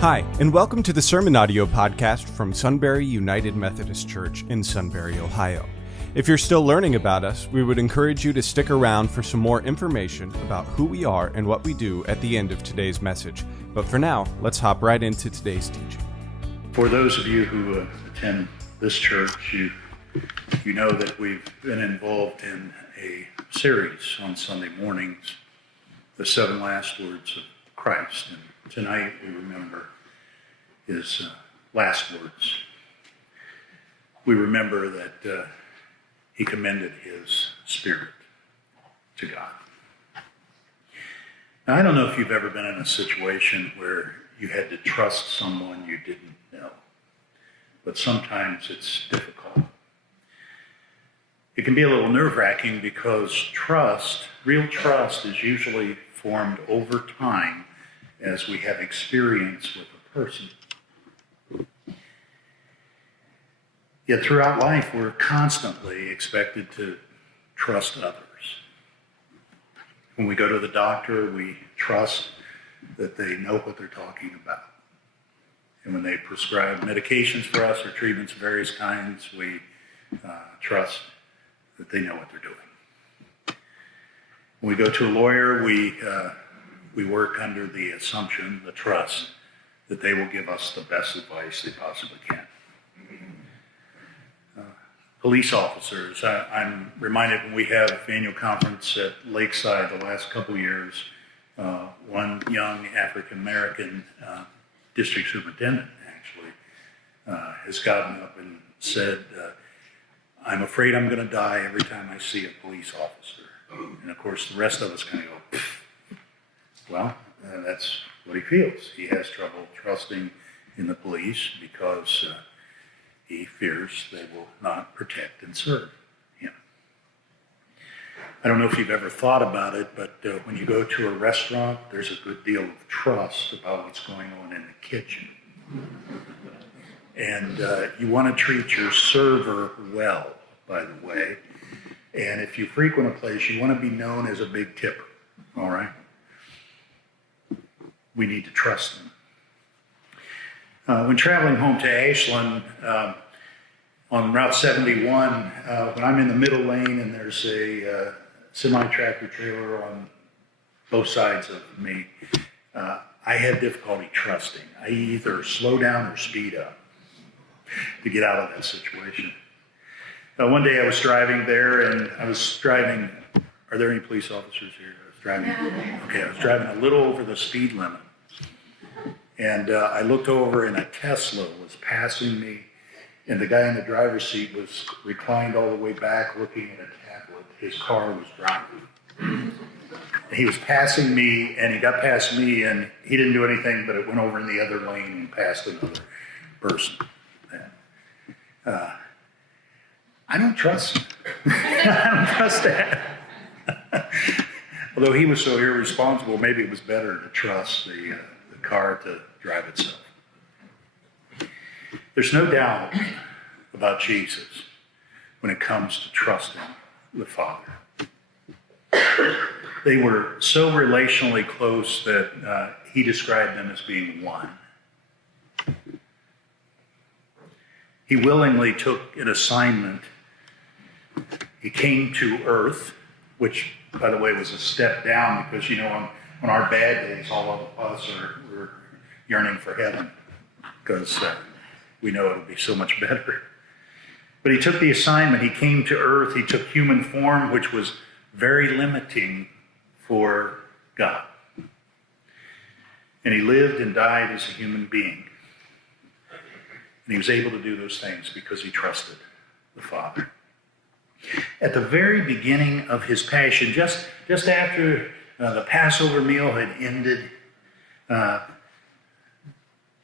Hi, and welcome to the Sermon Audio Podcast from Sunbury United Methodist Church in Sunbury, Ohio. If you're still learning about us, we would encourage you to stick around for some more information about who we are and what we do at the end of today's message. But for now, let's hop right into today's teaching. For those of you who attend this church, you know that we've been involved in a series on Sunday mornings, the 7 last words of Christ. And tonight we remember his last words. We remember that he commended his spirit to God. Now, I don't know if you've ever been in a situation where you had to trust someone you didn't know, but sometimes it's difficult. It can be a little nerve-wracking because real trust is usually formed over time as we have experience with a person. Yet throughout life, we're constantly expected to trust others. When we go to the doctor, we trust that they know what they're talking about. And when they prescribe medications for us or treatments of various kinds, we trust that they know what they're doing. When we go to a lawyer, we work under the assumption, the trust, that they will give us the best advice they possibly can. Police officers, I'm reminded when we have annual conference at Lakeside the last couple years, one young African-American district superintendent actually has gotten up and said, I'm afraid I'm going to die every time I see a police officer. And of course the rest of us kind of go, well, that's what he feels. He has trouble trusting in the police because he fears they will not protect and serve him. I don't know if you've ever thought about it, but when you go to a restaurant, there's a good deal of trust about what's going on in the kitchen. And you want to treat your server well, by the way. And if you frequent a place, you want to be known as a big tipper, all right? We need to trust them. When traveling home to Ashland on Route 71, when I'm in the middle lane and there's a semi-tractor trailer on both sides of me, I had difficulty trusting. I either slow down or speed up to get out of that situation. One day I was driving there and I was driving, are there any police officers here? I was driving a little over the speed limit. And I looked over and a Tesla was passing me, and the guy in the driver's seat was reclined all the way back looking at a tablet. His car was driving. He was passing me, and he got past me, and he didn't do anything, but it went over in the other lane and passed another person. I don't trust him. I don't trust that. Although he was so irresponsible, maybe it was better to trust the car to drive itself. There's no doubt about Jesus when it comes to trusting the Father. They were so relationally close that he described them as being one. He willingly took an assignment. He came to earth, which, by the way, was a step down because, on our bad days, all of us we're yearning for heaven because we know it'll be so much better. But he took the assignment. He came to earth. He took human form, which was very limiting for God. And he lived and died as a human being. And he was able to do those things because he trusted the Father. At the very beginning of his passion, just after the Passover meal had ended,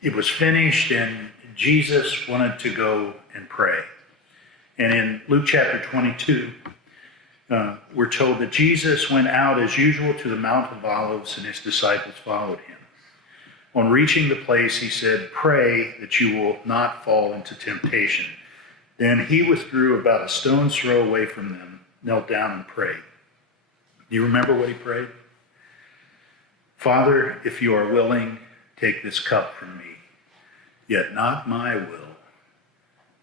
it was finished, and Jesus wanted to go and pray. And in Luke chapter 22, we're told that Jesus went out as usual to the Mount of Olives, and his disciples followed him. On reaching the place, he said, "Pray that you will not fall into temptation." Then he withdrew about a stone's throw away from them, knelt down and prayed. Do you remember what he prayed? "Father, if you are willing, take this cup from me, yet not my will,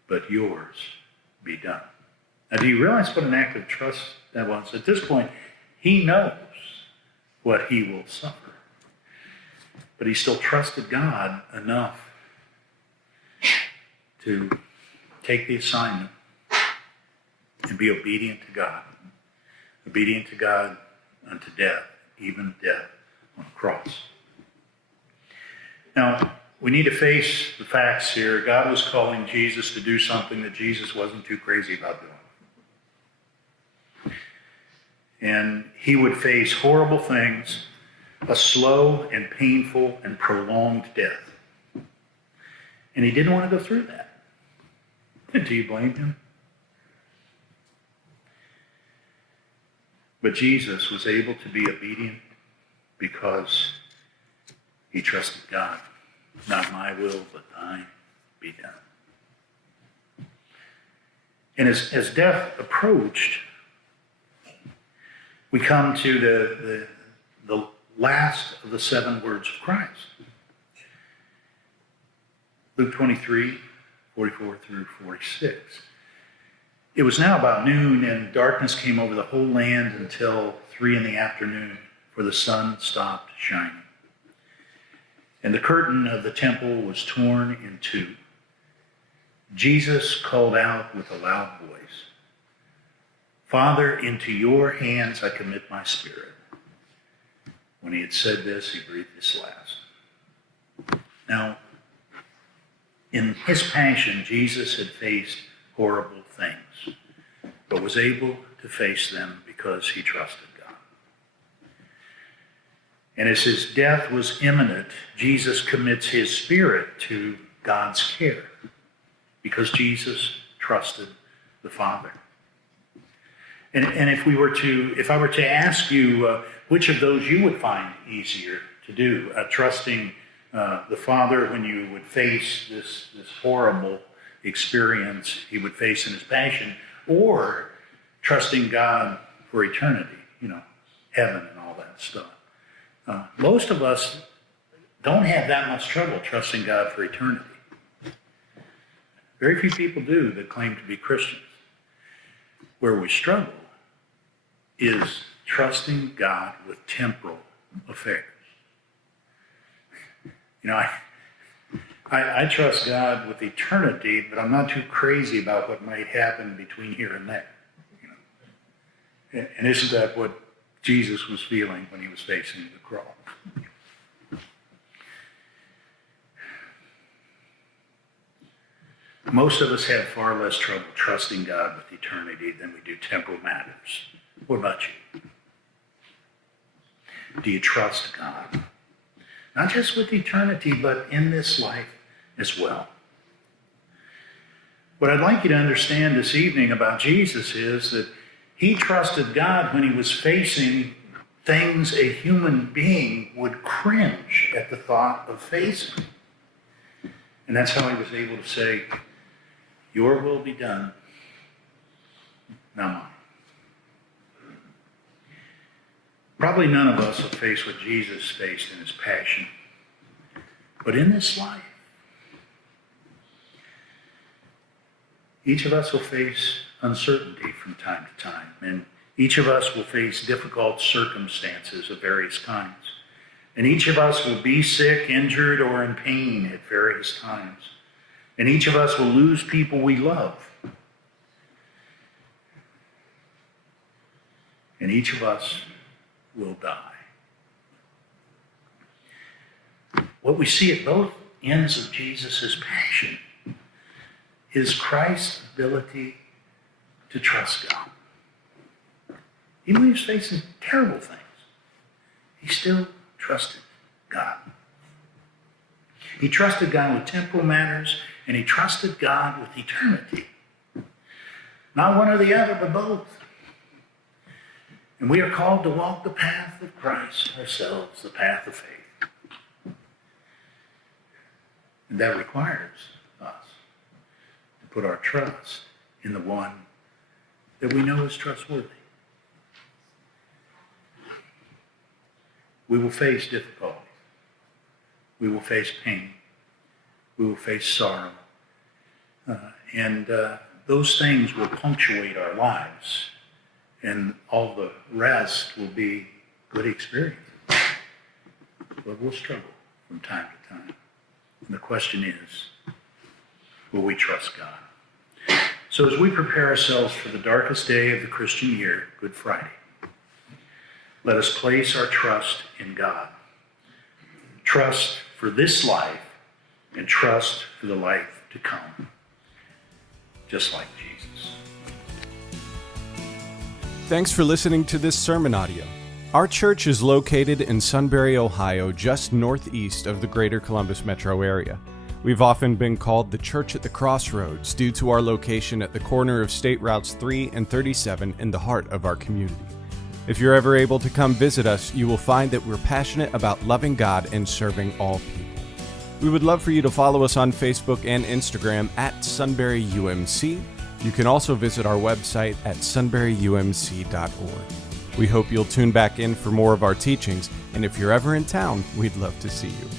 but yours be done. Now, do you realize what an act of trust that was? At this point, he knows what he will suffer. But he still trusted God enough to take the assignment and be obedient to God. Obedient to God unto death, even death on the cross. Now, we need to face the facts here. God was calling Jesus to do something that Jesus wasn't too crazy about doing. And he would face horrible things, a slow and painful and prolonged death. And he didn't want to go through that. Do you blame him? But Jesus was able to be obedient because he trusted God. Not my will, but thine be done. And as death approached, we come to the last of the 7 words of Christ. Luke 23, 44 through 46. It was now about noon, and darkness came over the whole land until 3 p.m, for the sun stopped shining. And the curtain of the temple was torn in two. Jesus called out with a loud voice, "Father, into your hands I commit my spirit." When he had said this, he breathed his last. Now, in his passion, Jesus had faced horrible things, but was able to face them because he trusted God. And as his death was imminent, Jesus commits his spirit to God's care because Jesus trusted the Father. And if I were to ask you which of those you would find easier to do, trusting the Father when you would face this horrible experience he would face in his passion, or trusting God for eternity, heaven and all that stuff. Most of us don't have that much trouble trusting God for eternity. Very few people do that claim to be Christians. Where we struggle is trusting God with temporal affairs. I trust God with eternity, but I'm not too crazy about what might happen between here and there. And isn't that what Jesus was feeling when he was facing the cross? Most of us have far less trouble trusting God with eternity than we do temporal matters. What about you? Do you trust God? Not just with eternity, but in this life as well. What I'd like you to understand this evening about Jesus is that he trusted God when he was facing things a human being would cringe at the thought of facing. And that's how he was able to say, "Your will be done, not mine." Probably none of us will face what Jesus faced in his passion. But in this life, each of us will face uncertainty from time to time. And each of us will face difficult circumstances of various kinds. And each of us will be sick, injured, or in pain at various times. And each of us will lose people we love. And each of us will die. What we see at both ends of Jesus' passion is Christ's ability to trust God. Even when he was facing terrible things, he still trusted God. He trusted God with temporal matters, and he trusted God with eternity. Not one or the other, but both. And we are called to walk the path of Christ ourselves, the path of faith. And that requires us to put our trust in the one that we know is trustworthy. We will face difficulties. We will face pain. We will face sorrow. And those things will punctuate our lives. And all the rest will be good experiences. But we'll struggle from time to time. And the question is, will we trust God? So as we prepare ourselves for the darkest day of the Christian year, Good Friday, let us place our trust in God. Trust for this life and trust for the life to come, just like Jesus. Thanks for listening to this sermon audio. Our church is located in Sunbury, Ohio, just northeast of the greater Columbus metro area. We've often been called the Church at the Crossroads due to our location at the corner of State Routes 3 and 37 in the heart of our community. If you're ever able to come visit us, you will find that we're passionate about loving God and serving all people. We would love for you to follow us on Facebook and Instagram at Sunbury UMC. You can also visit our website at sunburyumc.org. We hope you'll tune back in for more of our teachings, and if you're ever in town, we'd love to see you.